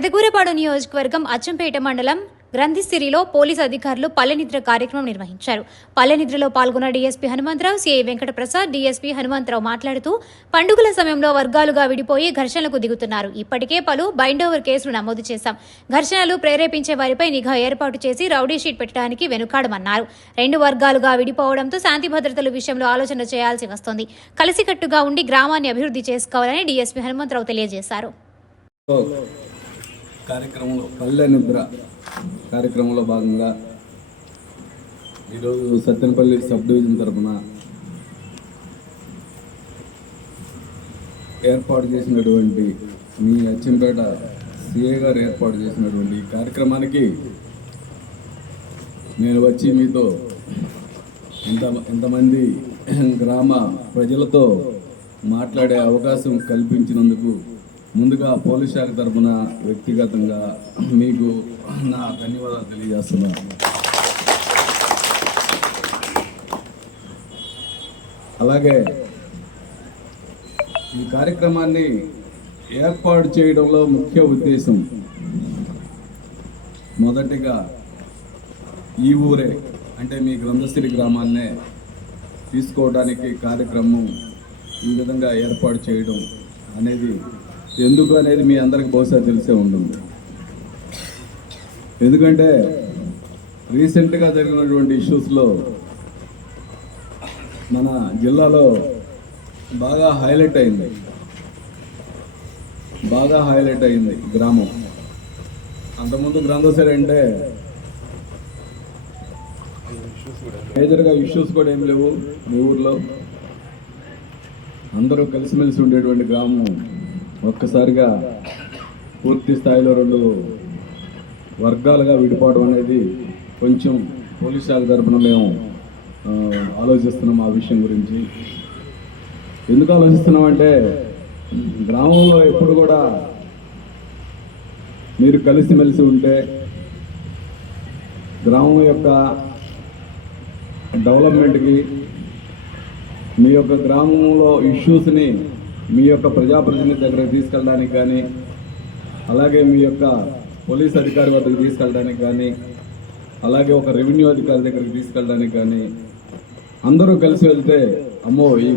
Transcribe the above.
పెదకూరపాడు నియోజకవర్గం అచ్చంపేట మండలం గ్రంథిసిరిలో పోలీసు అధికారులు పల్లెనిద్ర కార్యక్రమం నిర్వహించారు. పల్లెనిద్రలో పాల్గొన్న DSP Hanumantha Rao, CI Venkata Prasad, DSP Hanumantha Rao మాట్లాడుతూ పండుగల సమయంలో వర్గాలుగా విడిపోయి ఘర్షణలకు దిగుతున్నారు. ఇప్పటికే పలు బైండోవర్ కేసులు నమోదు చేశాం. ఘర్షణలు ప్రేరేపించే వారిపై నిఘా ఏర్పాటు చేసి రౌడీ షీట్ పెట్టడానికి వెనుకాడమన్నారు. రెండు వర్గాలుగా విడిపోవడంతో శాంతి భద్రతల విషయంలో ఆలోచన చేయాల్సి వస్తోంది. కలిసికట్టుగా ఉండి గ్రామాన్ని అభివృద్ధి చేసుకోవాలని డీఎస్పీ హనుమంతరావు తెలియజేశారు. కార్యక్రమంలో పల్లె నిద్ర కార్యక్రమంలో భాగంగా ఈరోజు సత్తెనపల్లి సబ్ డివిజన్ తరఫున ఏర్పాటు చేసినటువంటి మీ అచ్చంపేట సిఏ గారు ఏర్పాటు చేసినటువంటి ఈ కార్యక్రమానికి నేను వచ్చి మీతో ఇంతమంది గ్రామ ప్రజలతో మాట్లాడే అవకాశం కల్పించినందుకు ముందుగా పోలీస్ శాఖ తరఫున వ్యక్తిగతంగా మీకు నా ధన్యవాదాలు తెలియజేస్తున్నాను. అలాగే ఈ కార్యక్రమాన్ని ఏర్పాటు చేయడంలో ముఖ్య ఉద్దేశం మొదటిగా ఈ ఊరే అంటే మీ గ్రంథసిరి గ్రామాన్నే తీసుకోవడానికి కార్యక్రమం ఈ విధంగా ఏర్పాటు చేయడం అనేది ఎందుకు అనేది మీ అందరికి బహుశా తెలిసే ఉంటుంది. ఎందుకంటే రీసెంట్గా జరిగినటువంటి ఇష్యూస్లో మన జిల్లాలో బాగా హైలైట్ అయింది గ్రామం. అంతకుముందు గ్రంథసిరి అంటే మేజర్గా ఇష్యూస్ కూడా ఏం లేవు. మీ ఊర్లో అందరూ కలిసిమెలిసి ఉండేటువంటి గ్రామం ఒక్కసారిగా పూర్తి స్థాయిలో రెండు వర్గాలుగా విడిపోవడం అనేది కొంచెం పోలీస్ శాఖ తరఫున మేము ఆలోచిస్తున్నాం. ఆ విషయం గురించి ఎందుకు ఆలోచిస్తున్నామంటే గ్రామంలో ఎప్పుడు కూడా మీరు కలిసిమెలిసి ఉంటే గ్రామం యొక్క డెవలప్మెంట్కి మీ యొక్క గ్రామంలో ఇష్యూస్ని మీ యొక్క ప్రజాప్రతినిధి దగ్గరకు తీసుకెళ్ళడానికి కానీ అలాగే మీ యొక్క పోలీస్ అధికారి వద్దకు తీసుకెళ్ళడానికి కానీ అలాగే ఒక రెవెన్యూ అధికారి దగ్గరికి తీసుకెళ్ళడానికి కానీ అందరూ కలిసి వెళ్తే అమ్మో ఈ